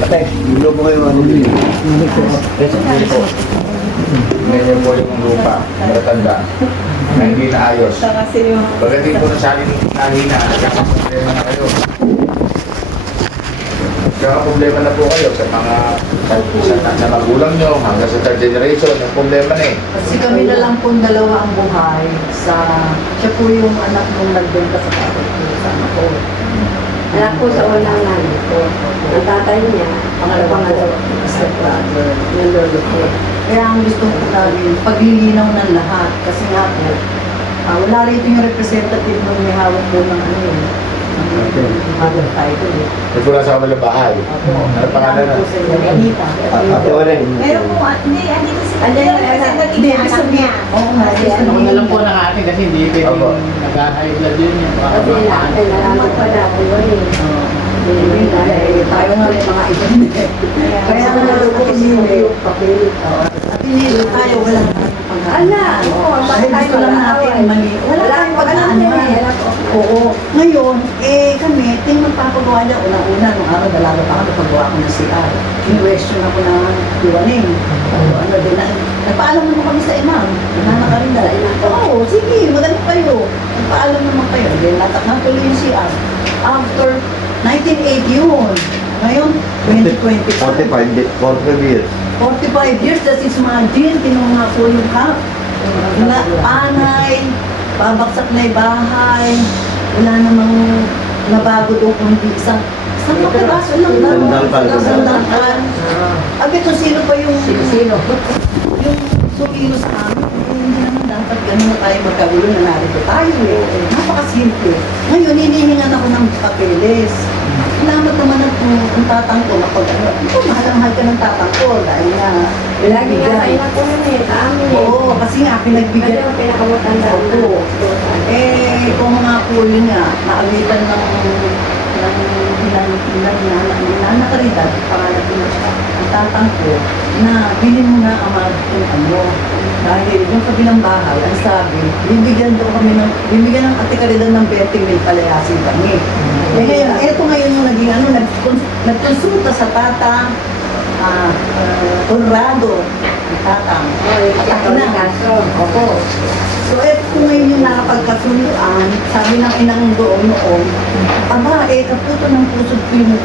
Ate, hindi po kayo ano din. Yes, hindi po. Ganyan po yung lupa, matatanda, na hindi naayos. Pagdating po na sa akin kanina, nagkakaproblema na kayo. Nagkakaproblema na po kayo sa mga sa magulang nyo, hanggang sa third generation, yung problema na eh. Kasi kami na lang pong dalawa ang buhay sa... Siya po yung anak nung nagbenta sa kapit ko, sa anak ko. Anak ko sa unang nanay ko. Ang tatay niya, pangalawang stepbrother. yung lolo ko. Kaya ang gusto ko namin, paglilinaw ng lahat. Kasi nga po, wala rito yung representative nung may hawak po ng ano yun. Mother title eh. May pula sa kabilang bahay. Ano pangalan na? Po sa inyo, Anita. Ate, wala rin. Meron po, hindi, andito si Andyan yung Hindi, ibig sabihin. Oo nga, ibig Ano sabihin. na lang po ng atin kasi hindi Opo. pwedeng nag-high blood yun yung mga Kasi natin, nalaman pa natin yun eh. Tayo nga may mga ibon eh. Kaya nga naluto papel. At hindi tayo, wala Ala, oo, Dahil gusto lang natin mali. Wala tayong pag-aano. Oo. Ngayon, kami, magpapagawa niya. Unang-una, nung araw, dalaga pa ako, napagawa ko ng CR. In-question ako ng Duwaning. Ano din, nagpaalam naman kami sa imam. Nanana ka rin dala. Oo, sige, maganda kayo. Nagpaalam naman kayo. Then, natuloy yung CR. After 1980 yun. Ngayon, 2025. 45 years. 45 years, that is imagine, tinunga ko yung cup. Na, panay, babaksak na yung bahay, wala namang nabago doon kung hindi isang kapiraso lang. Sandangkan. Abi, kung sino pa yung Sino? yung sumino sa amin, hindi naman dapat ganun na tayo magkagulo na narito tayo eh. Napakasimple. Ngayon, hinihingan ako ng papeles. Salamat naman ang tatang ko kapag ano, mahal ka ng tatang ko dahil nga, Lagi nga sa ina ko nun eh, sa amin eh. oo, kasi nga Kasi pinagbigyan yung pinakamatanda ko. Kung nga po yun nga, naalitan ng nanakaridad, pangalan ko na ang tatang ko, na bilhin mo na ang mga ano. Dahil yung kabilang bahay, ang sabi, bibigyan ng katikaridad ng 20,000 palayasin kami. Eh ngayon, eto ngayon yung naging ano, nagkonsulta sa tatang, Conrado, ang tatang. At Ito ina. na kaso. Opo. So, kung ngayon yung nakapagkasunduan, sabi ng inang doon noon, aba, kaputo ng puso ko yung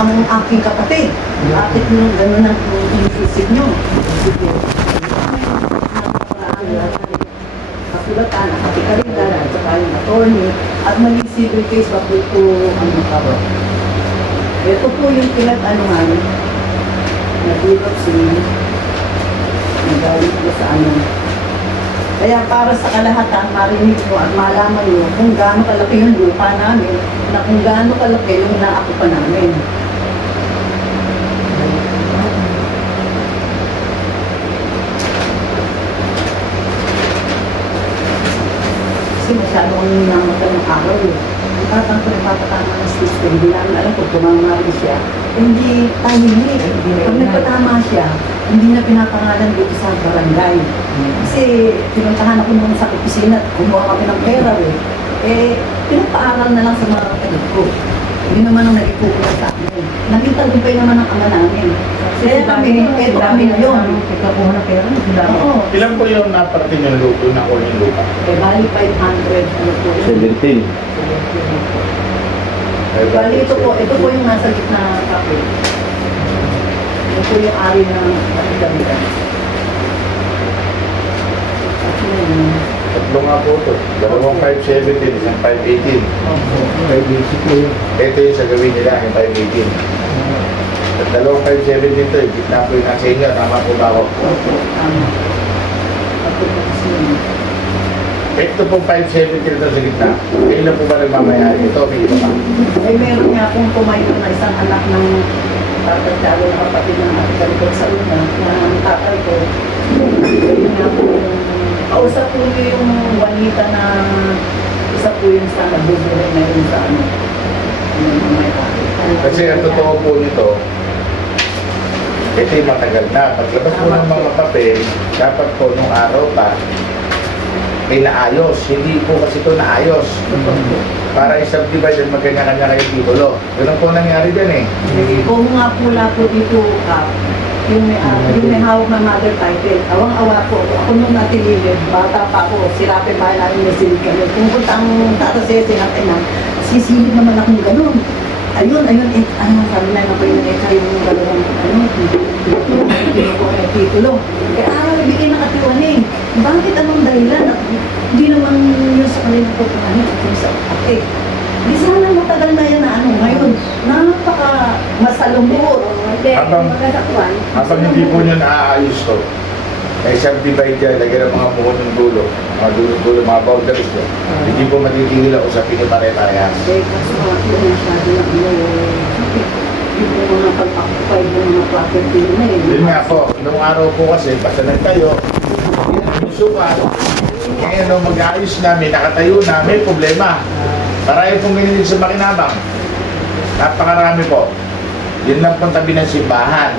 ang aking kapatid. Bakit nung gano'n ang inisip nyo? Sige. Kasulatan, nakatikaridad, at saka yung attorney, at maging civil case, bakit po ang makaba. Ito po yung pinag-anuhan, nagulot si nagalit ko sa ano. Kaya para sa kalahatan, marinig mo at malaman mo kung gaano kalaki yung lupa namin, na kung gaano kalaki yung naakupa namin. Kasi masyado kong namagal ng araw eh. Ang tatang ko nagpapatama ng stage ko, hindi namin alam kung tumamari siya. Hindi tahimik. Pag nagpatama siya, hindi na pinapangalan dito sa barangay. Kasi pinuntahan ako nung sa opisina at kumuha kami ng pera eh. Pinapaaral na lang sa mga kapatid ko. Hindi naman ang nag-ipupula sa amin. Naging tagumpay naman ang ama namin. Kaya kami, eto kami ngayon. Pagkakuha ng pera, Oo. Ilan po yung napartin yung lupa, na yung lupa? Bali 500, ano po. 17. Bali ito po yung nasa gitna kape. Ito po yung ari ng kapitalitan. Tatlo nga po ito. Dalawang 517, isang 518. Ito yung sa gawin nila, yung 518. At dalawang 517 ito, yung gitna po yung nasa inyo. Tama po ba ako? Tama. Ito po kasi yun. Ito pong 517 ito sa gitna. Kailan po ba nagmamayari? Ito, may iba pa. Meron nga akong pumayo na isang anak ng tatatalo na kapatid ng kapitalitan sa una, na ang tatay ko. Yun nga po, kausap po niyo yung Juanita na isa po yung sa nabubuhay na yun sa ano. Yung may Kasi ang totoo po nito, ito yung matagal na. Paglabas po ng mga papel, dapat po nung araw pa, may naayos. Hindi po kasi ito naayos. para i-subdivide at magkanya-kanya kayong titulo. Ganun po nangyari dyan eh. Kung nga pula po dito, yung may hawak na mother title, awang-awa po. Ako nung natililid, bata pa ako, sirapin bahay namin may silid kami. Kung punta ang tatas sinapin na, sisilid naman akong ganun. Ayun, sabi na naman yung yung dalawang, titulo. Kaya bigay ng katiwan eh. Bakit anong dahilan? Hindi naman yun sa kanila po sa ate. Di sana matagal na yan na ngayon. Napaka masalungkot. Hindi, Habang- magkasakwan. Habang hindi po nyo naaayos to, ay subdivide dyan, lagyan ng mga buko ng dulo, mga dulo, mga boundaries dyan. Hindi po matitigil ang usapin nyo pare-parehas. Kasi yung masyado na yung mga pagpapapay ng mga property na Yun nga po, noong araw po kasi, basta nagtayo, yung sukat, ngayon nung mag-aayos na, may nakatayo na, may problema. Marami pong ginilig sa makinabang. Napakarami po. Yun lang pong tabi ng simbahan.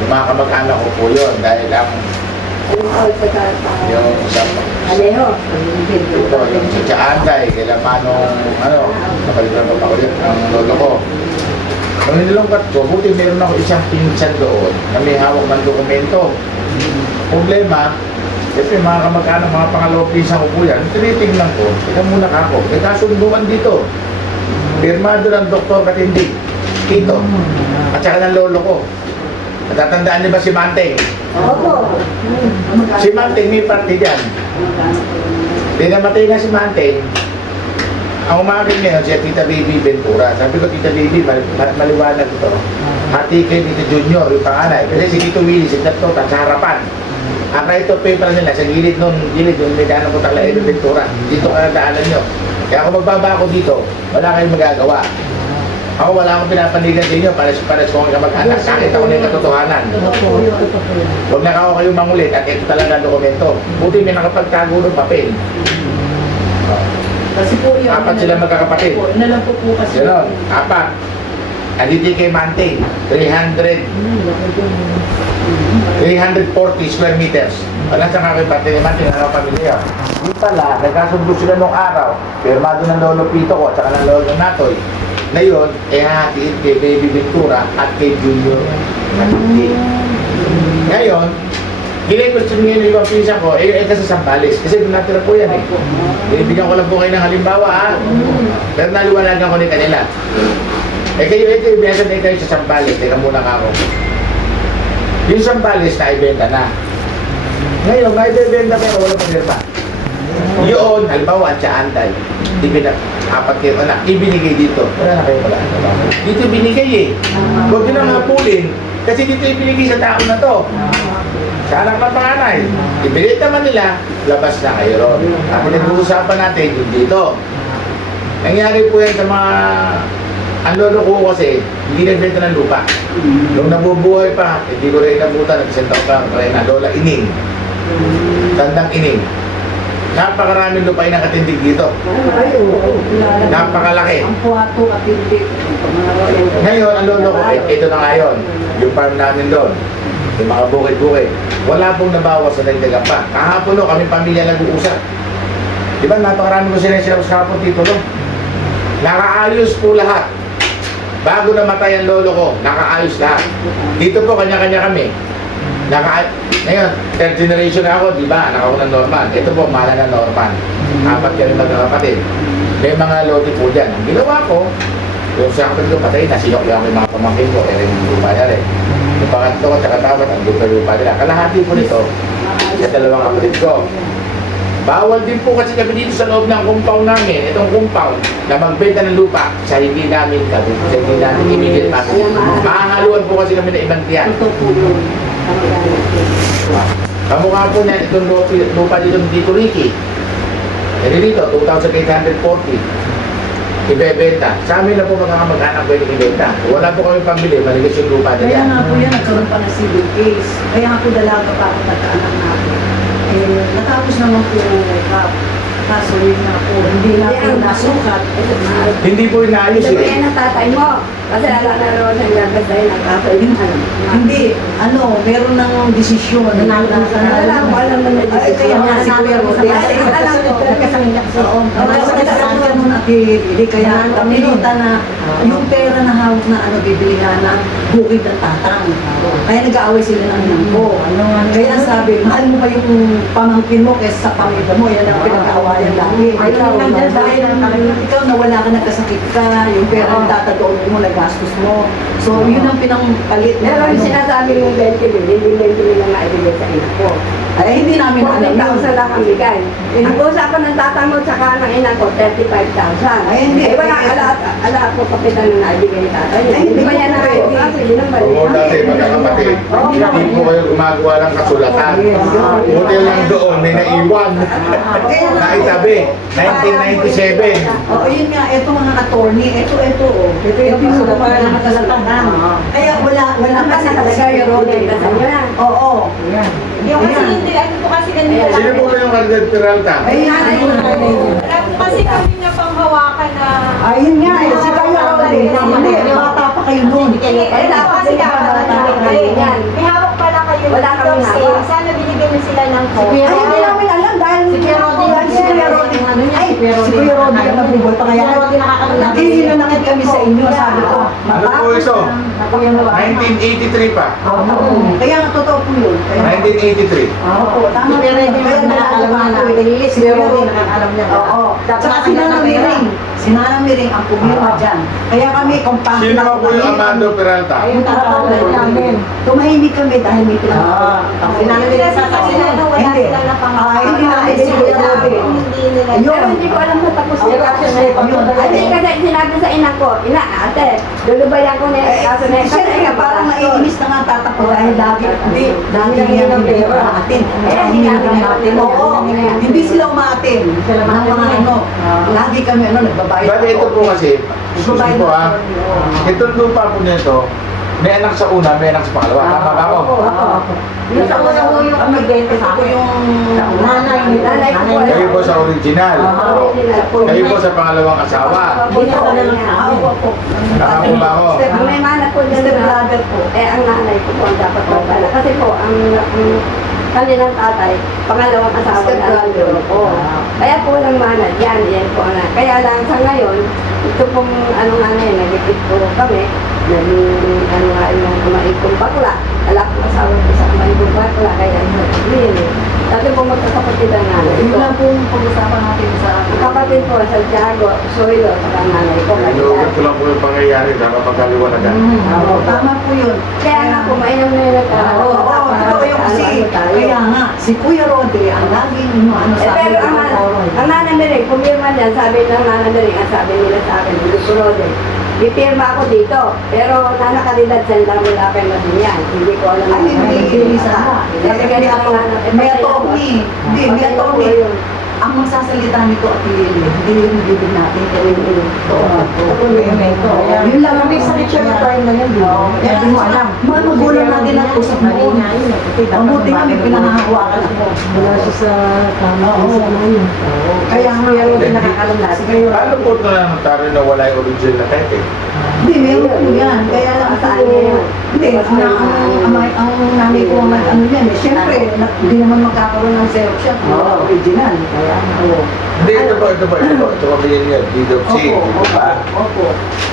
Yung mga kamag-anak ko po yun, dahil ang Anong call sa kata? yung sa Aleho. ito, yung sa Tiaanday, kailan manong, nakalimutan pa ako yun, ang lolo ko. Nung nilungkat ko, buti meron ako isang pinsan doon na may hawak ng dokumento. Problema, kasi mga kamag-anak, mga pangalawang pinsan ko po yan, tinitingnan ko, ika muna ka ako, may kasunduan dito. Pirmado ng Dr. Katindig, Kito, at saka ng lolo ko. Natatandaan niyo ba si Manteng? Opo. Si Manteng may parte dyan. Di namatay na si Manteng. Ang umagin ngayon siya Tita Baby Ventura. Sabi ko, Tita Baby, maliwanag ito. Hati kay Tita Junior, yung panganay. Kasi si Tito Willie, si Tato, sa harapan. Ang right of paper nila, sa gilid nun, may daanan ko takla Edo Ventura. Dito ka na daanan nyo. Kaya kung magbaba ako dito, wala kayong magagawa. Ako wala akong pinapanigan sa inyo, pares ko ang kamag-anak. Sakit ako na yung katotohanan. Huwag na ako kayong mangulit at ito talaga ang dokumento. Buti may nakapagtago ng papel. Kasi po yun. Apat sila magkakapatid. Inalam po kasi. Ganon, apat. Andito kay Manteng, 340 square meters. Wala sa kakipatid ni Manteng, ang pamilya. Di pala, nagkasundo sila nung araw, pirmado ng lolo Pito ko at saka ng lolo Natoy. Ngayon, hatiin kay Baby Ventura at kay Junior. Ngayon, question ngayon yung ibang pinsan ko, kasi sa Sambales. Kasi doon natira po yan eh. Binibigyan ko lang po kayo ng halimbawa ha. Pero naliwanagan ko ni kanila. Kayo ito, ibiyasan na kayo sa Sambales. Teka muna ka ako. Yung Sambales na ibenta na. Ngayon, ibenta pero wala pang hirpa. Yun, halimbawa, at sa Anday. Apat kayo na, ibinigay dito. Wala na kayo pala. Dito binigay eh. Huwag nyo nang hapulin. Kasi dito ibinigay sa tao na to. Sa anak ng panganay. Ibigay naman nila, labas na kayo ron. At pinag-uusapan natin yung dito. Nangyari po yan sa mga... Ang lolo ko kasi, hindi nagbenta ng lupa. Nung nabubuhay pa, hindi ko rin nabutan, nagsenta ko pa rin na Lola Ining. Tandang Ining. Napakaraming lupain ang katindig dito. Napakalaki. Ang puwato at hindi. Ngayon, ang lolo ko, ito na ngayon. Yung farm namin doon. Yung mga bukid-bukid. Wala pong nabawas sa dagdagan pa. Kahapon no, kami pamilya nag-uusap. Di ba, napakarami ko sila kahapon dito no? Nakaayos po lahat. Bago namatay ang lolo ko, nakaayos lahat. Dito po, kanya-kanya kami. Ngayon, third generation na ako, di ba? Anak ako ng Norman. Ito po, mahal na Norman. Apat kami magkakapatid. May mga lodi po dyan. Ang ginawa ko, yung sa kapatid ko patay, nasinok lang yung mga pamangkin ko. Kaya yung lupa niya rin. Yung pangatlo ko, tsaka dapat, ang lupa nila. Kalahati po nito, sa dalawang kapatid ko. Bawal din po kasi kami dito sa loob ng compound namin, itong compound, na magbenta ng lupa sa hindi namin imigil pa. Mahahaluan po kasi kami na ibang tiyan. Kamukha po niyan itong lupa dito Ricky. Jadi dito, 2,840. Ibebenta. Sa amin na po magkakamag-anak pwede ibenta. Wala po kami pambili, maligas yung lupa Kaya nila. nga po yan, nagkaroon pa ng civil case. Kaya nga po dalaga pa ako nagkaanak natin. Natapos naman po Kaso yun nga po, hindi na po nasukat. Hindi po inaayos Sabi eh. ng tatay mo. Kasi alam na roon ang gagawin sa'yo ng kaso yun. Hindi, meron ng desisyon. Alam mo, alam mo na Ay, kaya nga si Kuya Rodi. Alam ko. Oo, nagkasakit ka nun at hindi kaya pinuta na yung pera na hawak na bibili nga ng bukid ng tatang. Kaya nag-aaway sila ng inang ko. Kaya sabi, mahal mo pa yung pamangkin mo kaysa sa pamilya mo. Yan ang pinag-aawayan lagi. Dahil ikaw nawala ka, nagkasakit ka, yung pera yung tatadoon mo, nagastos mo. So, yun ang pinampalit. Pero yung sinasabi mong 20 mil, hindi 20 mil lang naibigay sa ina ko. Ay, hindi namin alam yun. 40,000 lang ang bigay. Pinag-uusapan ng tatang mo tsaka ng ina ko, 35,000. Ay, hindi. Wala, ala po kapitan na naibigay ni tatay. Ay, Hindi ba yan na hindi. kasi hindi nang balik. Oo, dati magkakapatid. Hindi po kayo gumagawa ng kasulatan. Buti lang doon, may naiwan. Naitabi, 1997. Oo, yun nga, ito mga attorney, ito, oh. Ito yung sumapa na nakasalatan. Kaya wala kasi Talaga yung orientasyon nyo na. Oo. Yung kasi hindi, ano po kasi ganito lang. Sino po ba yung Cardinal Peralta? Ay, nanay mo na Wala po kasi kami na panghawakan na... ayun nga, si Kaya Rodi. Hindi, bata pa kayo noon. Eh, dapat kasi may hawak pala kayo Wala ng kami sale. hawak. Sana binigyan nyo sila ng code. Ay, hindi namin alam dahil si Kuya Rodi ay, si Kuya Rodi ang nabubuhay pa kaya nakihinanakit kami sa inyo, sabi ko. Ano po ito? 1983 pa. Kaya nga totoo po yun. 1983. Oo, tama po. Kaya nakakalaman na nililis si Kuya Rodi. Oo. Tsaka si Nanang Miring. Si Nanang Miring ang pumirma dyan. Kaya kami, kompakto. Sino naman po yung Amando Peralta? Tumahimik kami dahil may pinag-aaway. Hindi na wala Hindi. sila na Hindi namin si Kuya Rodi. Hindi nila. Pero hindi ko alam na tapos Ayun. Hindi kasi sinabi sa ina ko, ina, ate, lulubayan ko na kaso na Siyempre, parang naiinis na nga tatapos dahil lagi, dahil hindi ng pera atin. Hindi natin. Oo, hindi sila umaatin. Ng mga lagi kami nagbabayad. Bali ito po kasi, gusto po itong lupa po nito, may anak sa una, may anak sa pangalawa. Tama ba ako? Yung sa una ko yung amigente sa akin. Nanay ko po. Kayo po sa original. Kayo po sa pangalawang asawa. Tama po ba ako? May mana po dyan na brother po. Eh, ang nanay ko po ang dapat magpala. Kasi po, ang kanilang tatay, pangalawang asawa na lang po. Kaya po lang mana dyan, yan po na. Kaya lang sa ngayon, ito pong nagigit po kami, naging yung kumaikong bakla. Alak ko asawa ko sa kumaikong bakla, kaya yun. Dati po magkakapatid ang nanay Yun ko. lang po yung pag-usapan natin sa Ang kapatid po, Santiago, Soylo, at ang nanay ko. Inuugat ko lang po yung pangyayari na mapagkaliwanagan. Tama po yun. Kaya nga po, mainam na yun. Oo, totoo yung kasi, kaya nga, si Kuya Rodi ang laging sa Pero ang Nana Mering, pumirma niya, sabi ng Nana Mering, ang sabi nila sa akin, Dito Rodi, ipirma ako dito, pero nanakalidad sa lang wala kayo na din yan. Hindi ko alam. Ay, hindi isa. Kasi ganyan ako na. May attorney. Hindi, may attorney. Ang magsasalita nito at hindi yung bibig natin. Yun lang kami sa picture na tayo na yan. Kaya mo alam. Mga magulang natin ang usap mo. Mabuti nga may pinangahawakan ako. Wala siya sa tama. Kaya nga yung nakakalam natin. Paano po ito na notaryo na wala yung original na title? Hindi, meron po yan. Kaya lang Saan yan? hindi, ang nanay ko ang ano yan. Siyempre, hindi naman magkakaroon ng Xerox shop. Original. Hindi, ito po. Ito po yun, deed of sale, di ba? Opo.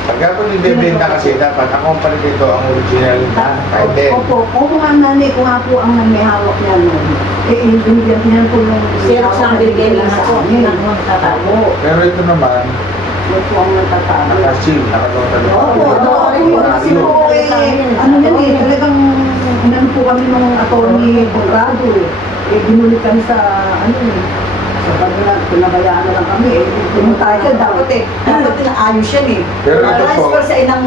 Pagka po nibibenta kasi, dapat ang company dito ang original na title. Opo nga nanay ko nga po ang may hawak niya noon. Binigyan niya po ng Xerox lang binigay lang ako. Yun ang nagtatago. Pero ito naman, Yun po ang nagtatago. nakasil, nakagawa Opo, kasi po ano yan talagang inano po kami ng attorney Borrado binulit kami sa sa pinabayaan na lang kami pumunta siya dapat naayos yan Pero ito po- transfer sa inang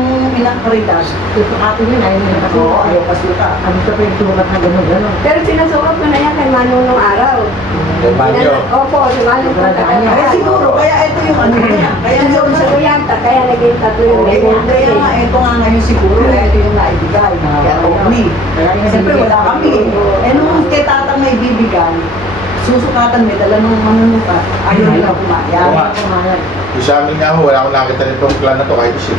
karidad Ito atin yun, ayaw nila kasi. oo ayaw kasi ka Ano sa pintukat na gano'n. Pero sinasukat ko na yan kay Manong nung araw. Demanyo. Opo, si Manong po. kaya siguro kaya ito yung ano niya kaya Kaya sa Kuyanta, kaya naging tatlo yung kaya nga ito nga ngayon siguro kaya ito yung naibigay kaya Tony siyempre wala kami nung kay tatang may bibigay susukatan, may dala ng manunukat. Ayaw nila pumayag. Oo nga. Yung sa amin nga ho, wala akong nakita nitong plan na to kahit isip.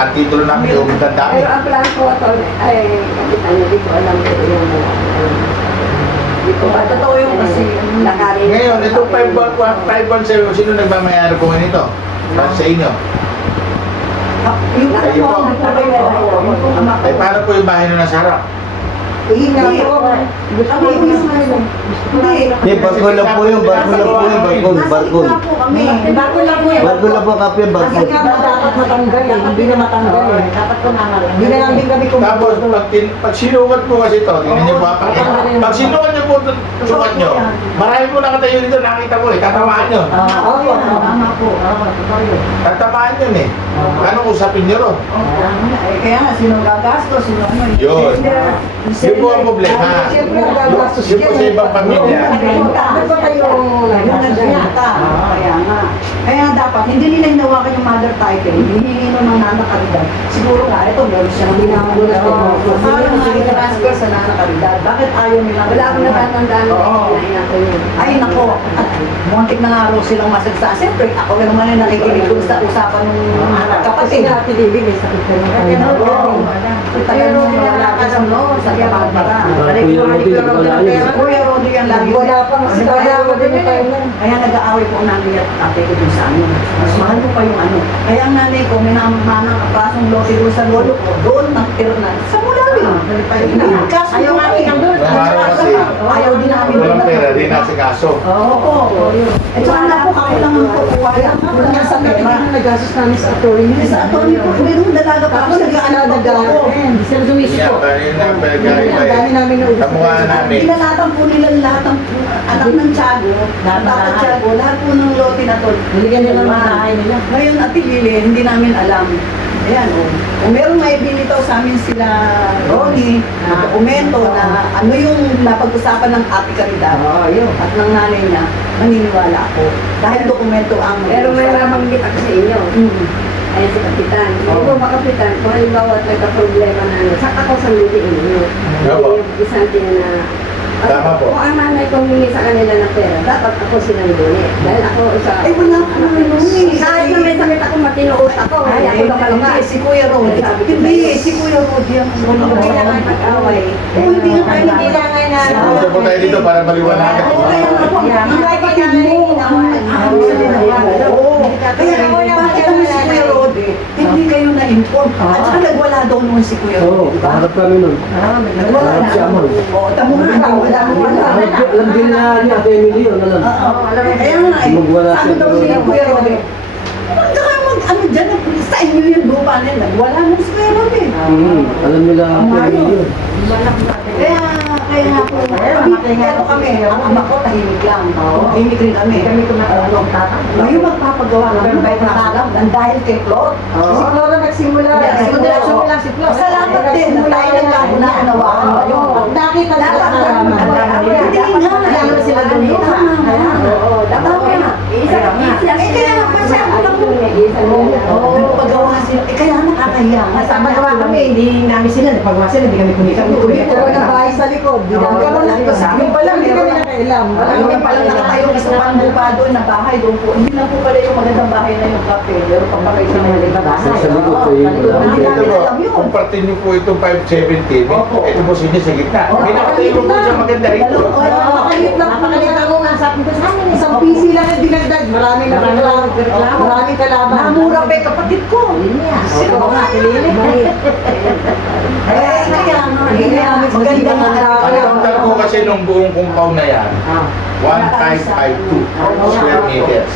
Ang titulo namin yung tandaan. Pero ang plan ko ito, ay, kapitan, hindi ko alam kung yung hindi ko ba Totoo yung kasi, lakarin. Ngayon, itong 517, sino nagmamayari po ngayon ito? Para sa inyo. yung Kayo po. Eh, paano po yung bahay nyo nasa harap? Hindi. Hindi. Hindi, barko lang po yun, barko lang po yun, barko. Barko lang po yun. Barko lang po kape, barko. Kasi nga dapat matanggal eh, hindi na matanggal eh. Dapat ko naman. Hindi na lang din kami Tapos, pag sinukat po kasi ito, tingnan niyo po, pag sinukat niyo po itong sukat niyo, marami po nakatayo dito, nakita ko eh, tatamaan nyo. Oo, tama po. Tatamaan yun eh. Anong usapin niyo ro? Kaya nga, sino gagastos, sino ano. Yun. Yun po ang problema. Siyempre, ang gagastos Yun po sa ibang pamilya. Ano ba kayong Nagdata. Kaya nga. Kaya dapat, hindi nila hinawakan yung mother title, hinihingi ng mga nanakaridad. Siguro nga, ito, meron siya ng binamulat ko. Parang na-transfer sa nanakaridad. Bakit ayaw nila? Wala akong natatandaan Oo. natin yun. Ay, nako. At muntik na nga raw silang masagsa. Siyempre, ako rin naman yung nakikinig dun sa usapan ng kapatid. Kasi natin ibig may sakit ka na. Pero wala ka sa no, sa Barbara. Kuya Rodi yan lagi. Wala pa nga sila. Wala din yung tayo na. Kaya nag-aaway po ang nanay at tatay ko dun sa ano. Mas mahal ko pa yung ano. Kaya ang nanay ko, minamang aprasong lote doon sa lolo ko. Doon nakitira na. Sa Mulawi. Kaso Ayaw nga tingnan doon. Araw kasi, Ayaw din namin. walang pera, di nasa kaso. Oo. Ito na po, ako lang ang kukuha. Ako lang sa pera. Nagastos namin sa attorney. Hindi sa attorney po, meron dalaga pa. Ako nag-aanap ako. Hindi sila dumisip Kaya ko. kanina Ang pinagkaiba dami eh. namin na Kamukha namin. Pinalatan po nila lahat ng anak ng Tiago, Tata Tiago, lahat po ng lote na to. Niligyan nila ng bahay nila. Ngayon at Lili, hindi namin alam. Ayan, o. Kung meron may binitaw sa amin sila, Ronnie, na dokumento na ano yung napag-usapan ng Ate Caridad at ng nanay niya, naniniwala ako. Dahil dokumento ang... Pero may nabanggit ako sa inyo. Ayan si Kapitan. Hindi po ba Kapitan, kung halimbawa at nagka-problema na ano, saka ako sa meeting ninyo. Opo. Yung isang na... Tama po. Kung ang nanay ko humingi sa kanila ng pera, dapat ako sinanduni. Dahil ako sa... Ay, wala ko naman nun eh. Kahit na may sakit ako, matinuot ako. Ay, ako nakalunga. Hindi, si Kuya Rodi. Hindi, si Kuya Rodi ang Hindi na kayo mag-away. Oo, hindi na tayo Hindi na ngayon na... Punta po tayo dito para maliwanagan. Oo, kaya nga po. Ang kapatid mo. Oo. Kaya bakit naman si Kuya Rodi, hindi kayo na-inform. At saka nagwala daw naman si Kuya Rodi, di ba? Harap kami nun. Nagwala Harap siya mo. Oo, tamo nga. Wala mo Alam din na ni Ate Emily yun, alam. Kaya nga eh. Magwala Sabi siya daw doon. si Kuya Rodi, saka ano dyan, sa inyo yung lupa nila. Nagwala mo si Kuya Rodi. Alam nila Ate Emily yun. Kaya nga po, pero kami, ang ama ko tahimik lang. Tahimik rin kami. Kami kumatulong tata. Ngayon magpapagawa kami ng kasalang dahil kay Claude. Si Flora nagsimula. Nagsimula si Flora. Salamat din na tayo nagkaunawaan kayo. Nakita nila Dapat sa halaman. Hindi nga. Kaya sila doon. Oo, dapat nga. Isa Kaya nga, pasya ko lang po. Oo. Pagawa sila. Kaya nakakahiya. Sa magawa kami, hindi namin sila. Paggawa sila, hindi kami kumita. Pero na bahay sa likod. Yung pala, hindi kami nakailam. Yung palang nakatayo isa pang buba doon na bahay doon po. Hindi lang po pala yung magandang bahay na yung kape. Meron pang bahay sa mga Sa likod sa iyo. Hindi Ito namin po, alam yun. kung partin niyo po itong 517, Opo. ito po sinyo sa gitna. May nakatayo po siya maganda rito. Napakalit ako nga sabi ko sa amin, isang PC lang ang dinagdag. Maraming reklamo. Maraming kalaban. Namura pa yung kapatid ko. Sino ba nga yun? Kaya nga, maganda nga. Ang total po kasi nung buong compound na yan, 1552 square meters.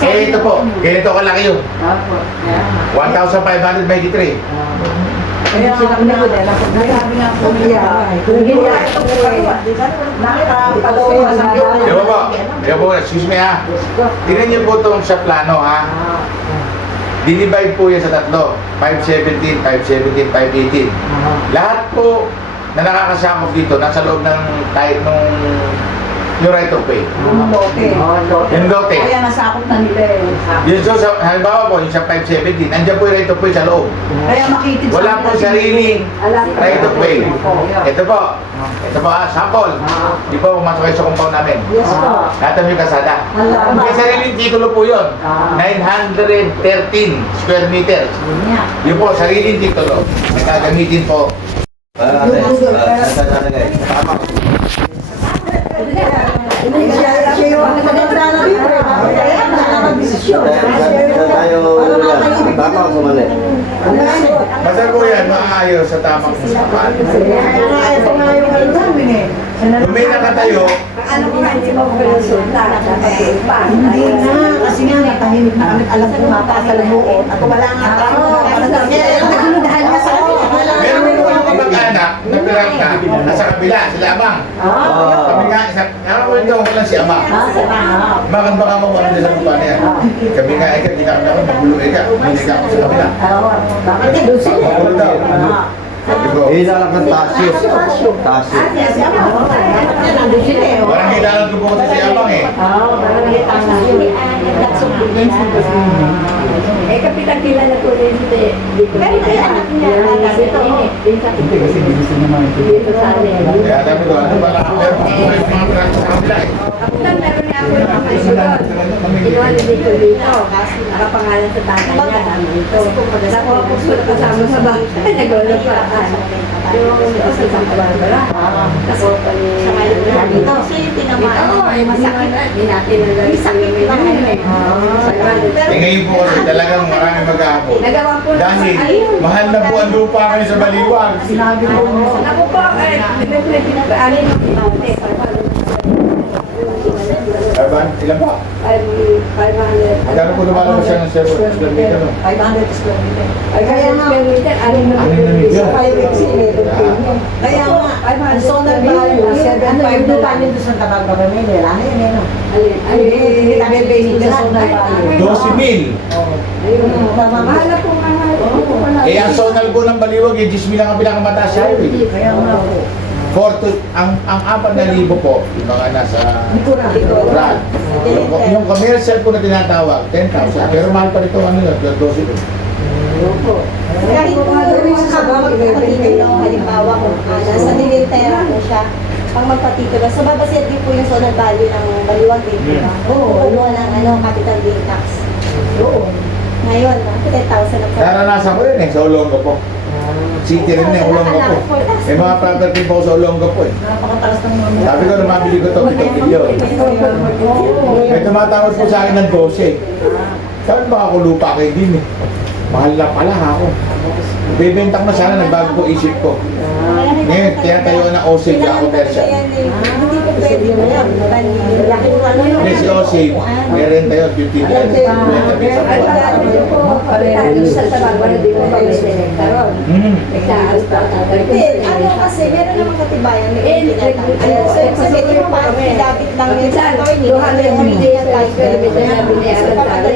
Eh ito po, ganito kalaki yun. 1,593. Kaya sabi nga po niya. Di ba po? Di ba po? Excuse me ha. Tingnan niyo po itong sa plano ha. Dinivide po yan sa tatlo. 517, 517, 518. Lahat po na nakakasakop dito, nasa loob ng kahit nung yung right of way. Yung lote. Yung lote. Kaya nasakop na nila eh. Yun so, halimbawa po, yung sa 517, andyan po yung right of way sa loob. Kaya makitid sa Wala po sariling Alam ko. right of way. Ito po, sample. Di po pumasok kayo sa compound namin. Yes po. Lahat ng may kasada. Alam. May sariling titulo po yun. 913 square meters. Yun po, sariling titulo. May gagamitin po. Para sa talaga. Tama. Siya yung maganda na libre. Kaya nakakabisisyon. Tayo, tama ako mali. Basta po yan, maayos sa tamang usapan. Ito nga yung ano namin eh. Kung may nakatayo, Ano ko nga, hindi mo ko resulta. Hindi na, kasi nga natahimik na kami. Alam ko mataas sa labuot. At wala nga tayo. Naguludahan ka sa amin. meron po yung kamag-anak na pirangka nasa kabila, sila amang. Kami nga, ko ito, walang si amang. Bakit baka mo ano sa lupa niya? Kami nga, hindi ka kami ako, nagulo ka. Hindi ka ako sa kabila. Bakit doon sila? Magulo daw. Sabi ko, Hinalang ng Tasyo. Tasyo. Nandun sila eh. parang kailangan ko po kasi si amang eh. Eh, kapitan kilala ko rin dito. Pero kaya anak niya, dito. Hindi kasi dito sa amin. Kaya sabi ko, ano ba lang? Meron po yung mga pirangka sa kabila eh. Kapitan, meron niya ako yung kamay sunod. Kinuha niya dito. Nakapangalan sa tatay niya, dami ito. Nakuha ko sila kasama sa bahay. Nagulog pa. Yung sa Santa Barbara. Kasi sa ngayon na dito. Dito, masakit. Hindi natin nalagay. Masakit pa Eh ngayon po kasi talagang marami mag-aapon. Nagawa po Dahil mahal na po ang lupa kayo sa Baliwag. Sinabi mo. Ako po, nag-pwede na ba? Alin ang pinante? Ilan pa? 500. Magkano po lumalabas siya ng square meter? 500 square meter. Kaya nga, alin na Alin na meter? 5 weeks Kaya nga, ang zonal value, ano yung lupa niyo doon sa Tabag Government, wala na yun eh, no? Hindi kami basic na zonal value. 12,000. Mahal na po, mahal. Eh, ang zonal po ng Baliwag, eh, 10,000 lang ang pinakamataas siya. Kaya nga po. Ang 4,000 po, yung mga nasa Likuran. Brad. Yung commercial po na tinatawag, 10,000. Pero mahal pa rito, ano yun, 12,000. Kahit kung magpapatitulo, halimbawa kung nasa nilitera po siya, pang magpatitulo, so babasit din po yung zonal value ng Baliwag din, di ba? Oo, ng capital gain tax. Oo. Ngayon, 10,000 na po. Naranasan ko yun eh, sa Olonga po. City rin eh, Olonga po. May mga property po sa Olonga po eh. Napakatalas ng mga. Sabi ko, namabili ko ito, ito video. May tumatawad po sa akin ng 12. Sabi baka ako lupa kayo din eh. Mahal na pala ako. Bibenta ko na sana, nagbago po isip ko. Ngayon, tinatayo na OSIG ako commercial. Hindi po pwede mo yan. Hindi si OSIG, may renta yun, 50 pesos. 20 pesos. Sa Barbara, di ko pa may sinektaron. Ano kasi, meron naman katibayan. So, sabi mo pa, dapat lang yun sa attorney.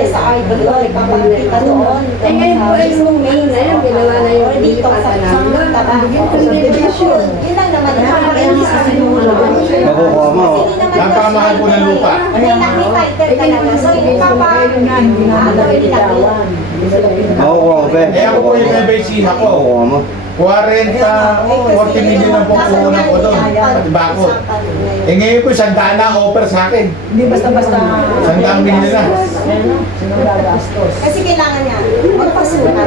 Sa idol, nagpapakita doon. Eh ngayon po ay yung main na yun, ginawa na yung Dito sa subdivision. Yun lang naman. Makukuha mo. Napakamahal po ng lupa. May title ka naman. So, Makukuha ko, be. Eh ako po yung nabasiha ko. Makukuha mo. 40 million ang pupunan ko doon. Pati bakod. Eh ngayon po, sandaan na offer sa akin. Hindi basta-basta. Sandang million na. Sinagastos. Kasi kailangan niya magpasuna.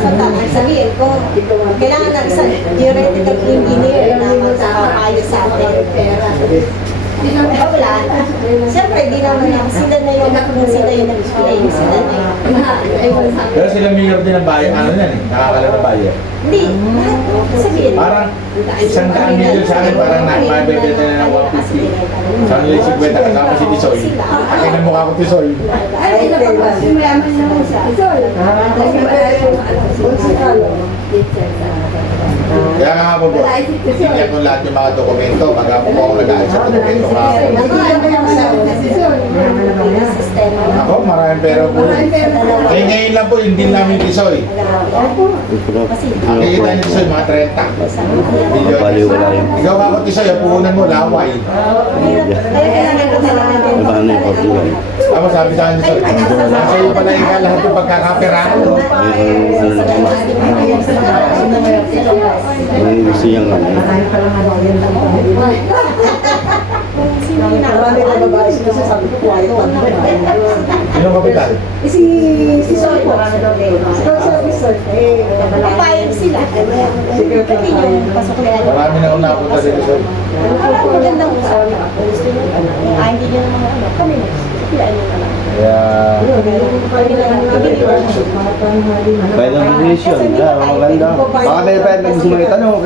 Sa tanong, sabihin kung kailangan ng isang theoretical engineer na magkakayos sa atin. Wala. Siyempre, di naman na sila na yung sila yung nag-explain. Sila na yung... Pero sila mayor din ang bayan. Ano yan eh, nakakala na bayan. Hindi. Sabihin. Parang 100 million sa akin, parang mabibenta na ng 150. Sa nila 50 kasama si Tisoy. Akin ang mukha ko Tisoy. Ay, ito pa kasi mayaman naman siya. Ito, Kaya nga po po, tingnan ko lahat yung mga dokumento. Pag ako po ako nag-aalis sa dokumento ka. yung sistema. Ako, maraming pera po. Eh, ngayon lang po, yung din namin Tisoy. Nakikita niyo Tisoy, mga 30. Milyon. Baliwala yun. Ikaw ako Tisoy, puhunan mo, laway. Kaya kailangan ko talaga ng Paano yung pagbuhay? Ako sabi sa akin Tisoy, nasa iyo pala yung lahat yung pagkakaperahan mo. Ano na naman? May gusto niyang ano. kung sino yung Marami na babae sila sa sabi ko, quiet pa. Sinong kapitan? Si Sol po. Si Sol, Sol. papayag sila. Pwede yung pasok na yan. Marami na akong napunta dito Tisoy. Magandang usapan. Gusto nyo, hindi nyo naman ano. Kami na. Sipilaan nyo na lang. Kaya, Final decision. Maganda. Baka may pwede na gusto mo itanong.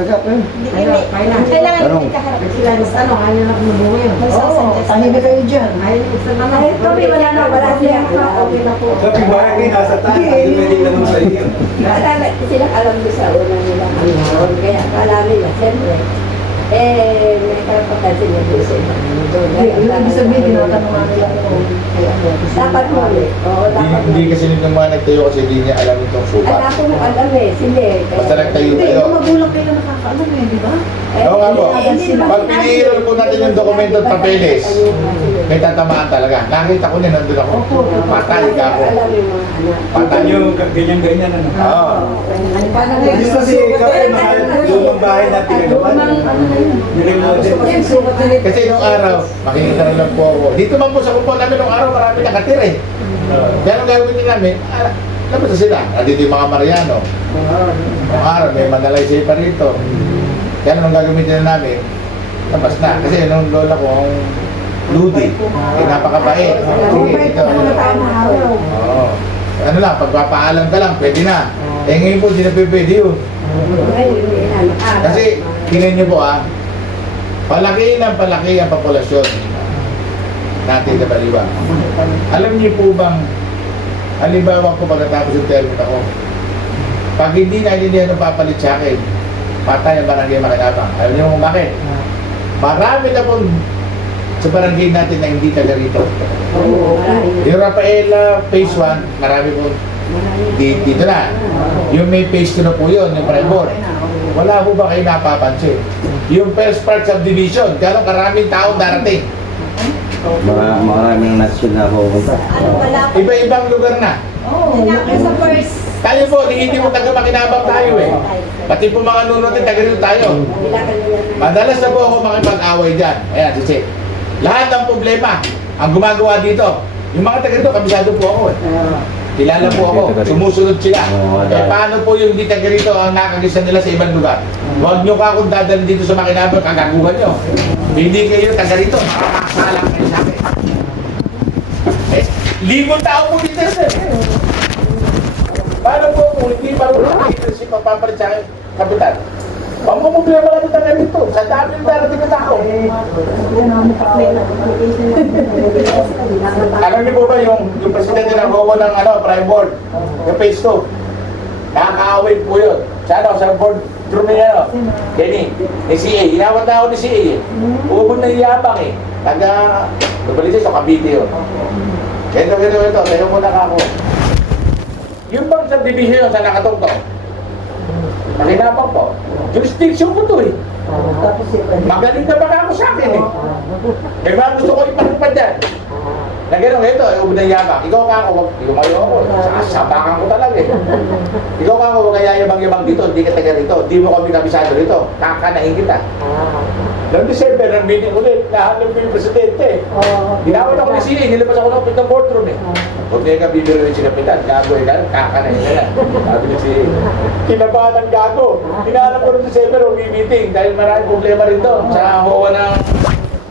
Kailangan Tanong. natin kaharap. Sila gusto, ano, kaya na kumubuhay yun. Oo, tanim na kayo dyan. Ayaw na gusto naman. Kami wala na, wala siya. Okay na po. Sabi mo, ay nasa taas, hindi naman sa iyo. Wala sila alam doon sa una nila. Kaya akala nila, siyempre, may karapatan sila doon sa iba. Ibig sabihin, tinatanungan nila kung Dapat mo ulit. Oo, dapat mo. hindi kasi nito mga nagtayo kasi hindi niya alam itong sukat. Alam ko mo alam eh, sila eh. Basta nagtayo hindi, kayo. yung magulang kayo nakakaalam eh, di ba? Oo nga po. Pag pinihiral po natin yung dokumento at papeles, may tatamaan talaga. Nakita ko niya, nandun ako. Patay ka ako. Alam yung mga anak. Patay Yung ganyan-ganyan ano. Oo. Gusto si Kapay mahal lumang bahay natin gano'n. Nilimodel. Kasi nung araw, makikita rin lang po ako. Dito man po sa kumpon namin nung araw, marami nakatira eh. Kaya nung gagawin din namin, labas na sila. Nandito yung mga Mariano. Nung araw, may Manalaysay pa rito. Kaya nung gagamitin na namin, labas na. Kasi nung lola ko, ang Ludi, napakabait. Sige, ito. Oo. Ano lang, pagpapaalam ka lang, pwede na. Eh ngayon po, hindi na pwede yun. Kasi, tingnan niyo po palaki ng palaki ang populasyon natin sa Baliwa. Alam niyo po bang, halimbawa ko pagkatapos yung termino ako, pag hindi naintindihan ng papalit sa akin, patay ang barangay Makinabang. Alam niyo kung bakit? Marami na pong sa barangay natin na hindi taga rito. Yung Rafaela Phase 1, marami po dito na. Yung may Phase 2 na po yun, yung Primor. Wala po ba kayo napapansin? Yung First Park Subdivision, gano'ng karaming taong darating. Maraming nasyon na pupunta. Iba-ibang lugar na. Sa first. Tayo po, hindi mo taga Makinabang tayo eh. Pati po mga nunotin, taga rito tayo. Madalas na po ako makipag-away dyan. Ayan, sisi. Lahat ng problema, ang gumagawa dito, yung mga taga rito, kabisado po ako eh. Kilala po ako, sumusunod sila. Eh paano po yung hindi taga rito ang nakagisa nila sa ibang lugar? Huwag nyo ka akong dadalhin dito sa Makinabang, kagaguhan nyo. Hindi kayo taga rito, makakasala kayo sa akin. Eh, libong tao po dito sir. Paano po kung hindi marunong si papapalit sa akin, kapitan? Pamumblema lang taga dito, sa dami ng darating na tao. Alam niyo po ba yung presidente ng Gobo ng Prime Board, yung Phase 2? Nakakaaway po yun. Sa board room niya, Kenny, ni CA. Inawat na ako ni CA eh. Ubod na iyabang eh. Nabalisay sa Cavite yun. Ito. Tayo muna ka ako. Yung bang subdivision sa nakatungtong, Makinabang po. Jurisdiction ko to eh. Magaling na baka ako sa akin eh. May mga gusto ko ipatupad dyan. Na gano'n ito, ubod ng yabang. Ikaw ka ako, lumayo ako. Sasabakan ko talaga eh. Ikaw ka ako, huwag kaya yabang-yabang dito, hindi ka taga rito. Hindi mo kami kabisado rito. Kakanahin kita. Noong December, ng meeting ulit, nahanap ko yung presidente. Ginawin ako ni CA, nilabas ako ng pitang boardroom eh. Huwag niya ka bibiro rin si Kapitan, gago eh, kakanahin na yan. Sabi ni CA, kinabahan ng gago. Hinahanap ko ng December, meeting dahil maraming problema rin doon sa HOA ng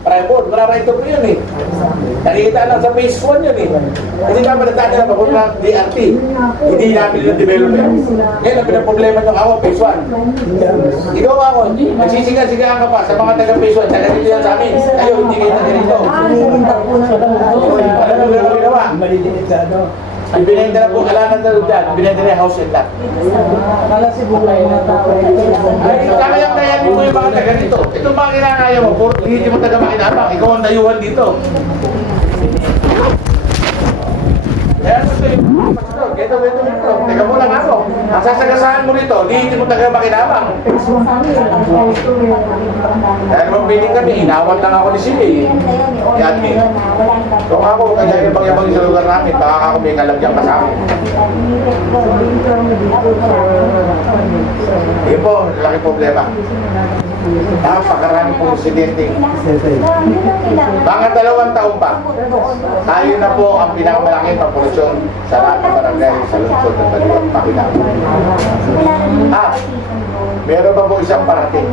Prime Board. Maraming ito po yun eh. Nakikita lang sa Phase 1 yun eh. Kasi nga panataan nila pa kung ng DRT. Hindi namin yung development. Ngayon, ang pinaproblema nyo ako, Phase 1. Ikaw ako, nagsisiga-sigaan ka pa sa mga taga Phase 1. Taga dito yan sa amin. Kayo, hindi kayo taga dito. Alam mo gano'n ginawa? Maliliit sa ano. Ibinenta na po, kailangan na dyan. Ibinenta na yung house and lot. Kala siguro yung mga tao Ay, kakayang-kayanin mo yung mga taga dito. Itong mga kinakaya mo, hindi mo taga Makinabang. Ikaw ang dayuhan dito. ito. Teka muna nga ako. Ang sasagasaan mo nito, di mo taga makinabang. Dahil bang piling kami, inawat lang ako ni Sili. Yan eh. Kung ako, kaya yung yabang sa lugar namin, baka ako may kalagyan pa sa akin. Yun po, laki problema. Napakarami pong insidente. Mga 2 taon pa, tayo na po ang pinakamalaking populasyon sa lahat ng barangay sa lungsod ng Baliwag, Makinabang. Meron pa po isang parating.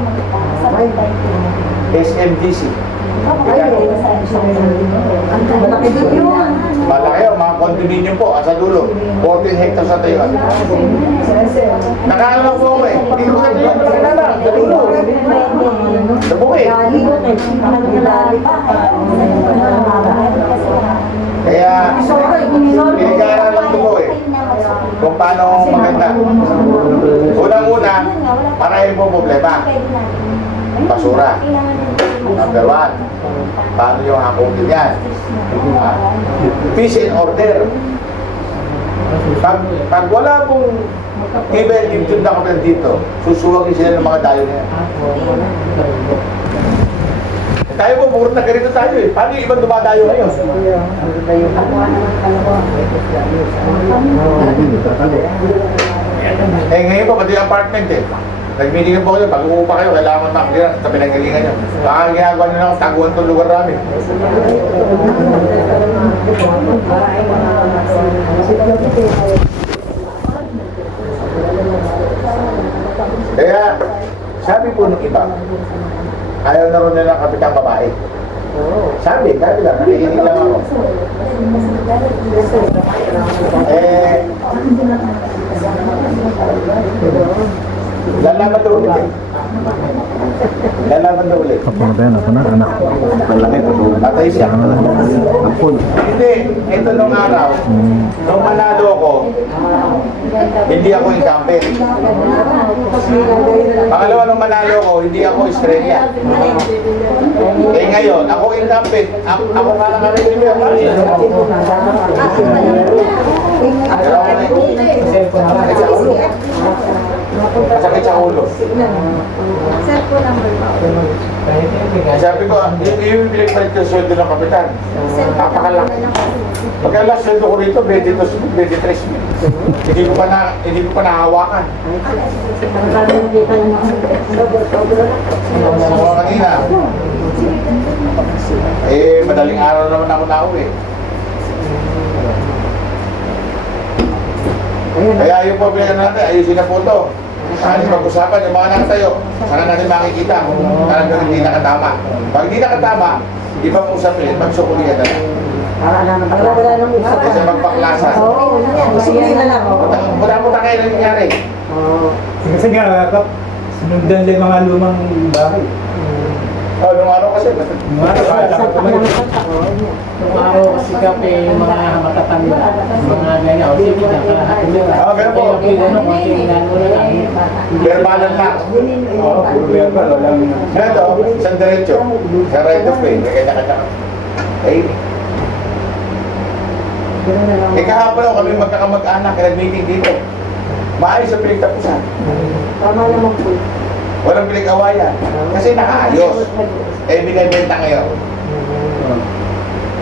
SMDC. Malaki din yun. Malaki o, mga condominium po, sa dulo. 14 hectares sa tayo. Nakaalam po ako eh. Hindi ko sa tayo pala sa dulo. Sa bukid. Kaya, pinag-aaralan ko po eh. Kung paano maganda. Unang-una, marami po problema. Basura. Number 1. Paano yung hakutin yan? Peace and order. Pag wala pong even yung tunda ko dito, susuwagin sila ng mga dayo niya. Tayo po, puro na ganito tayo eh. Paano yung ibang dumadayo ngayon? Ngayon po, pati yung apartment eh. Nag-meeting po kayo, pag uupa kayo, kailangan makakira sa pinanggalingan nyo. Baka ginagawa nyo lang taguan itong lugar namin. Kaya, sabi po ng iba, ayaw na rin nilang kapitang babae. Sabi lang, nakikinig lang ako. Lalaban daw ulit eh. Lalaban daw ulit. Papamatayan ako na anak. Malaki pa to. Patay siya. Ampun. Hindi, ito nung araw, nung manalo ako, hindi ako incumbent. Pangalawa nung manalo ako, hindi ako estrella. Eh ngayon, ako incumbent. Ako nga lang rin yung masakit sa ulo. Sabi ko, yung pinagpalit ko sweldo ng kapitan. Napakalaki. Pagka sweldo ko rito, 23. Hindi ko pa nahawakan. Mga kanina. Madaling araw naman ako nauwi. Kaya yung problema natin, ayusin na po ito. Alis pag-usapan, yung mga nakatayo, saka natin makikita kung talagang hindi nakatama. Pag hindi nakatama, ibang usapin, magsukulihan na lang. Wala nang usap. Kasi magpaklasan. Oo, usapin na lang. Muta-muta kayo na nangyari. Kasi nga, sinundan din mga lumang bahay. Nung araw kasi. Nung araw kasi kape yung mga matatanda, mga ganyan, o sige, nakalahat nila. Pero po, verbalan lang. Oo, puro verbal, walang... Ito, isang diretso. Sa right of way, may kanya-kanya. Kahapon ako kami magkakamag-anak, nag-meeting dito. Maayos ang pinagtapusan. Tama naman po. Walang pinag-awayan. Kasi nakaayos. Binibenta ngayon.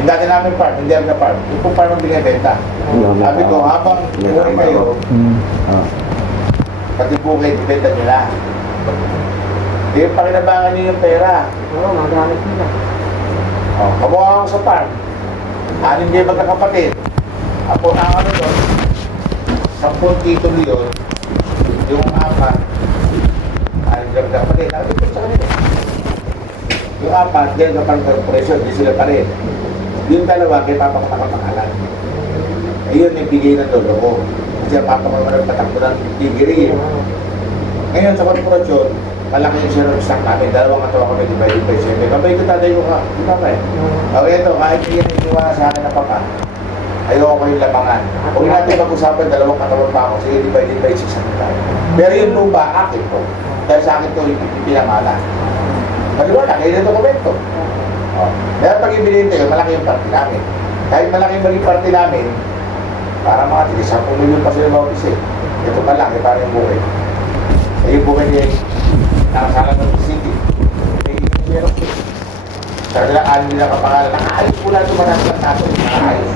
Yung dati namin part, hindi ang part. Yung po part ang binibenta. Sabi ko, habang buhay kayo, pati bukay, ibenta nila. Hindi yung pakinabangan niyo yung pera. Oo, magamit nila. Kamukha ako sa farm. 6 kayo magkakapatid. Ako ang ano doon, 10 titulo yun. Yung 4, 6 magkakapatid. Sabi ko sa kanila. Yung 4, dyan kapag corporation, di sila pa rin. Yung 2, kay Papa ko nakapangalan. Ayun, yung bigay ng lolo ko. Kasi ang Papa ko naman patakbo ng tigiri. Ngayon sa korporasyon, malaki yung share of stock namin. 2 katawa kami, divided by 7. Mabay ko tatay ko ka. Di ba eh? Okay, ito, kahit hindi yan iniwala sa akin na Papa, ayoko ko yung lamangan. Huwag natin pag-usapan, 2 katawan pa ako. Sige, divided by 6 ang tayo. Pero yung lupa, akin ko. Dahil sa akin ito, yung pinamala. Maliwala, kayo na dokumento. Kaya pag ibigay tayo, malaki yung party namin. Kahit malaki yung maging party namin, Para mga tigil, 10 milyon pa sila bawat isa eh. Ito pa lang, eh, parang yung buhay. Eh, yung buhay niya, nakasala ng city. Eh, yung Xerox eh. Sa nilaan nila kapangalan, nakaayos po lang ito marami lang nato. Nakaayos.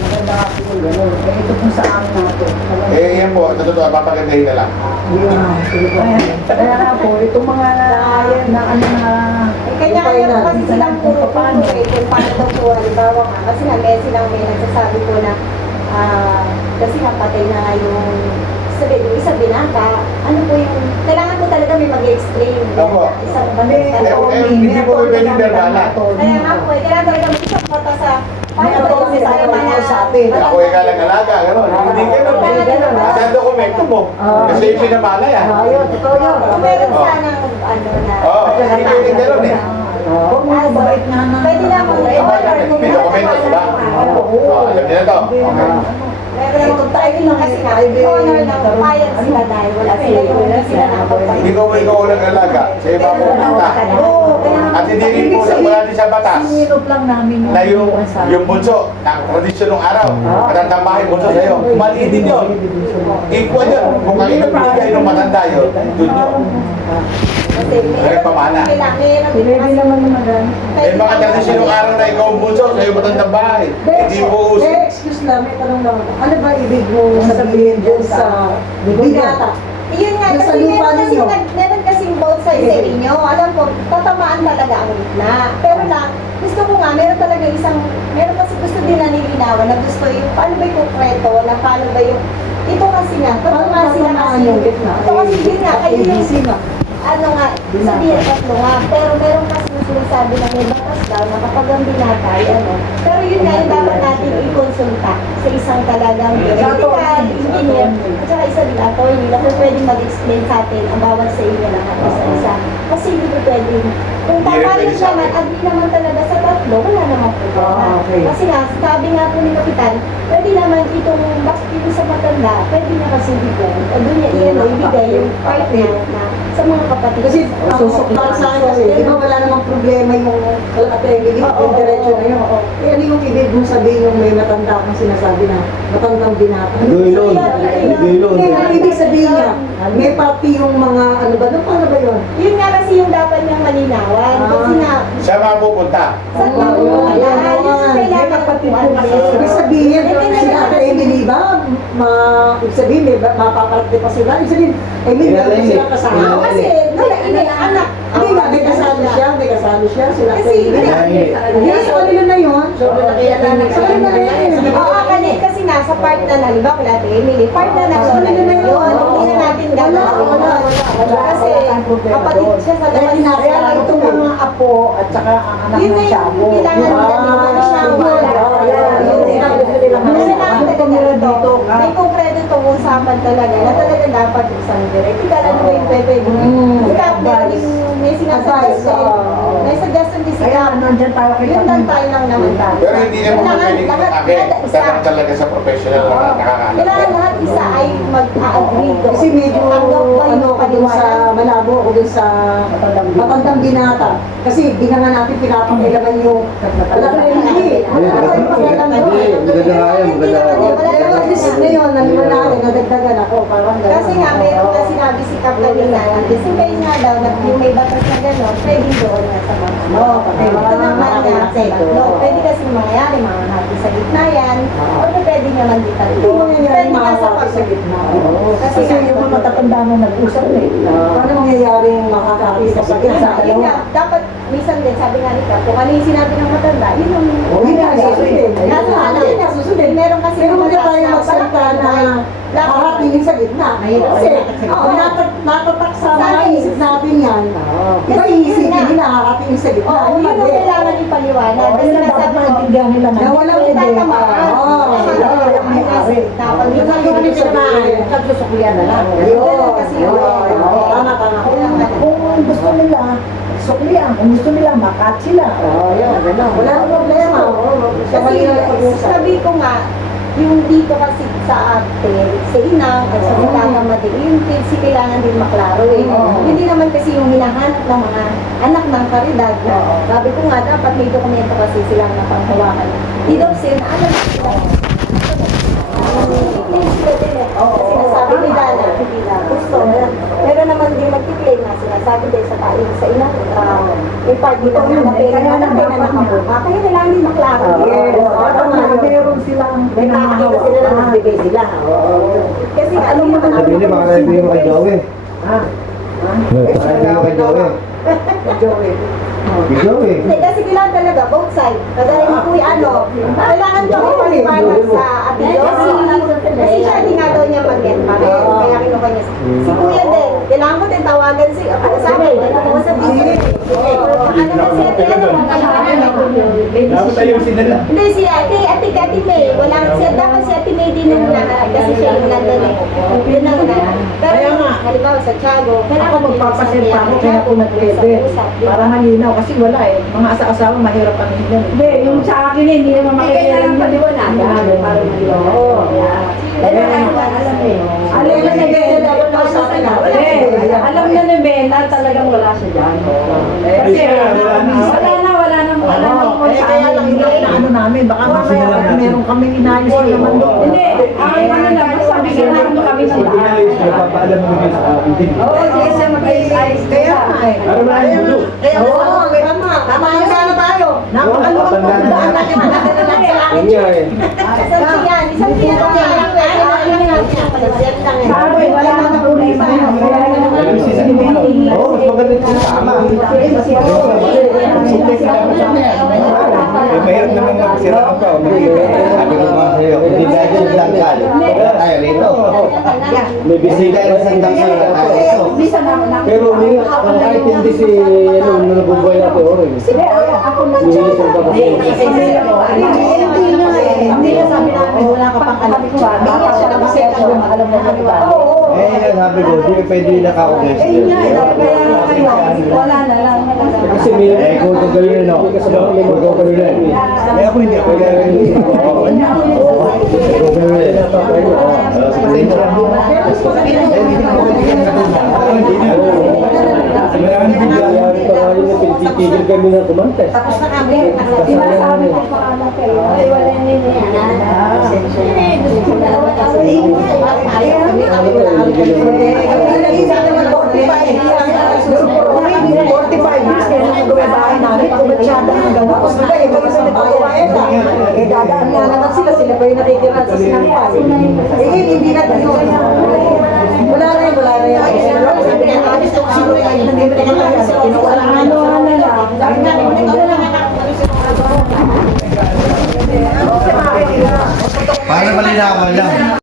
Maganda nga po gano'n. Eh, ito po sa amin natin. Eh, yan po, sa totoo, papagandahin na lang. Kaya nga po, itong mga na ano na... Kanya-kanya po kasi silang puro paano kung paano daw po, halimbawa nga, kasi nga may nagsasabi po na kasi nga patay na nga yung isang binata, ano po yung, kailangan po talaga may mag-explain. Opo. Isang Hindi po kayo pwedeng verbala. Kaya nga po, kailangan talaga may isang mata sa paano ba yung sisaya Ako ay kalang-alaga, gano'n. Hindi gano'n. Nasa ang dokumento mo. Kasi yung pinamala yan. Ayun, totoo yun. Kung meron sanang ano na. Oo, hindi pwedeng gano'n eh. Kung mabait nga na... Pwede naman May dokumento, diba? Oo, alam niyo na to. Okay. meron naman tayo lang kasi nga, honor ng payag sila dahil wala sila yung wala sila nakapagpapalagay. Hindi ko ikaw walang alaga. Sa iba po punta. At hindi rin po wala din sa batas Sinirop lang namin na yung bunso, ng tradisyon ng araw, matatambahin bunso sa'yo. Mali din yun. Equal yun. Kung kanino pinigay ng matanda yun, dun yun. Kasi Meron pamana. Pwede naman yung magana. May mga tradisyon ng araw na ikaw ang bunso, sa'yo matandang bahay. Hindi po uso. Excuse lang, may tanong lang. Ano ba ibig mo sabihin dyan sa binata? Yun nga, Yung sa kasi lupa ninyo. meron kasing both sides sa inyo. Alam ko, tatamaan talaga ang gitna. Pero lang, gusto ko nga, meron kasi gusto din na nilinawan na gusto yung, paano ba yung konkreto, na paano ba yung, ito kasi nga, tatamaan sila kasi yung gitna? ito kasi yun nga, kayo yung, ABC nga. ano nga, sabihin tatlo nga, pero meron kasi yung sinasabi na may batas daw na kapag ang binata ay ano. Pero yun nga yung dapat natin i-consulta sa isang talagang medical, engineer, at saka isa din attorney na kung pwedeng mag-explain sa atin ang bawat sa inyo lahat isa-isa. Kasi hindi ko pwedeng, kung Hindi rin pwede papayag sa naman, akin. agree naman talaga sa tatlo, wala namang problema. Okay. Kasi nga, sabi nga po ni Kapitan, pwede naman itong bakit sa matanda, pwede niya kasi bigay, o doon niya ibigay yung part niya na sa mga kapatid. Kasi para sa akin kasi, di ba wala namang problema yung kalakatengili, yung diretso na yun. Eh ano yung ibig mong sabihin yung may matanda kang sinasabi na matandang binata? Gaylon. Gaylon. Hindi, ang ibig sabihin niya, may pati yung mga ano ba, paano ba yun? Yun nga kasi yung dapat niyang malinawan. Kasi nga, Siya mga pupunta. sa kailangan kapatid ko Ibig sabihin, sila Ate Emily ba, ibig sabihin, mapaparte pa sila. Ibig sabihin, Emily, Kaya hindi sila Oo, kasama. kasi, anak. Hindi ba, may kasalo siya, sila Ate Kasi, Emily. Hindi, sa kanila na yun. Sa kanila na yun. Oo, kasi nasa part na halimbawa kila Ate Emily, part na nasa yun. Hindi na natin gagawin. Kasi, kapatid siya sa labas na Kaya lang itong mga apo at saka ang anak yun na ng yung Chavo. kailangan natin siya may konkreto itong usapan talaga na talaga dapat isang direct. Ikaw ano ba yung pwede may sinasuggest may suggestion din si Kaya Kap. nandyan tayo kay Yun lang tayo lang naman tayo. Pero hindi naman pwedeng akin. Dapat talaga sa professional na nakakaalam. Kailangan lahat isa ay mag-agree doon. Kasi medyo Tanggap ba ano yung ko dun sa paliwanag? malabo o dun sa matandang binata. Kasi di na nga natin pinapakilaman yung wala na yung hindi. Wala na tayong pakialaman doon. Maganda nga yun, maganda. Pero at least ngayon, naliwanagan, nadagdagan ako. Parang gano'n. Kasi nga, meron na sinabi si Kap kanina, kasi kayo nga daw, na yung may batas na gano'n, pwede doon nga sa mga ito naman nga sa tatlo. Pwede kasi mangyayari, mga hati sa gitna yan, o pwede naman di tatlo. Hindi mo nangyayari Pwede nga sa makakapit sa gitna. Kasi Kasi yung mga matatanda na nag-usap eh. Paano mangyayaring makakapit sa gitna? yun nga, dapat, minsan din, sabi nga ni Kap, kung ano yung sinabi ng matanda, yun yung Yun nga, susundin. Kaso nga lang, Yun nga, susundin. meron kasi Pero huwag na batas tayo magsalita na haratingin sa gitna. Kasi, natatak sa mga isip natin yan. Iba iisipin nila haratingin sa gitna. Oo, yun ang kailangan ipaliwanag. Kasi Kasi nasabi ko, maintindihan nila na. Na walang Hindi problema. tatamaan. Oo. Yung may-ari. Dapat Yung ang ibig sabihin, Nagsusukuyan na lang. Yun. Kasi Tama. Kung gusto nila, suklian. Kung gusto nila, makat sila. Wala nang problema. Kasi sabi ko nga, yung dito kasi sa atin, sa inang at sa magkakamati, yung kids kailangan din maklaro eh. Hindi naman kasi yung hinahanap ng mga anak ng karidad na sabi ko nga, dapat may dokumento kasi silang napanghawakan. Di daw sila, alam sila. sabi din sa tayo sa ina, may part dito na pera na nakabuka. Kaya kailangan din maklaro. Meron silang May nakakita sila na nagbigay sila. Kasi alam mo Sabi niya, baka nabibigyan mo kay Joey. Baka nabibigyan mo kay Joey. Kay Joey. Hindi, kasi kailangan talaga, both side. Kagaya ni Kuya kailangan ko ipaliwanag sa Ate Yossi. Kasi siya hindi nga daw niya mag-get married. Kaya kinuha niya. Si Kuya din, kailangan ko din tawagan si kasama. Ano sa video? Ano na si Ate Dapat ayusin nila. Hindi, si Ate May. Dapat si Ate May din yung lahat. Kasi siya yung nandun eh. Yun ang pero halimbawa sa Tiago, ako kailangan magpapasenta ako kaya ako nag-pwede. Para malinaw kasi wala eh. Mga asa-asawa mahirap ang hilan. Hindi, yung sa akin hindi naman makikilang paliwanagan. Para maliwanagan. Alam na ni Bella, alam na ni Bella, talagang wala siya dyan. Kasi wala na mo Kaya lang yung ano namin, baka mamaya meron kaming inayos na naman doon. Hindi, ang ano na, basta bigyan namin kami ng daan. Papaalam mo naman sa akin. Oo, sige siya mag-ayos. Kaya nga eh. Para wala yung gulo. Kaya tama yung sana tayo. Napakaluwag po. Daan natin natin sa Yun nga eh. Isang tiyan Sabi, wala na problema. Oo, mas maganda yung tama. Mahirap naman magsira ka pa. Sabi ko nga sa'yo, hindi tayo sa dangkal. Wala tayo rito. May Hindi bisita. tayo sa dangkal, wala tayo rito. Pero kahit hindi si ano nabubuhay natin orin. Sige, ako na Hindi siya Hindi na sabi namin wala ka pang alam. Baka siya lang kasi alam mo ba? Eh, sabi ko, hindi ka pwede naka-obes. wala na lang. Kasi may Eh, kung gagawin no? Kung gagawin na. Eh, ako hindi ako gagawin. Tigil kami na kumanta. Tapos na kami. Sinasabi ko pa ano kayo. Ay, wala na Dadaan nga naman sila pa yung nakikita sa sinangpan. Hindi na wala na yun. Sabi niya, alis to kasi mo kayo, nandito ka lang sa wala na lang. Sabi niya, Para malinawan lang.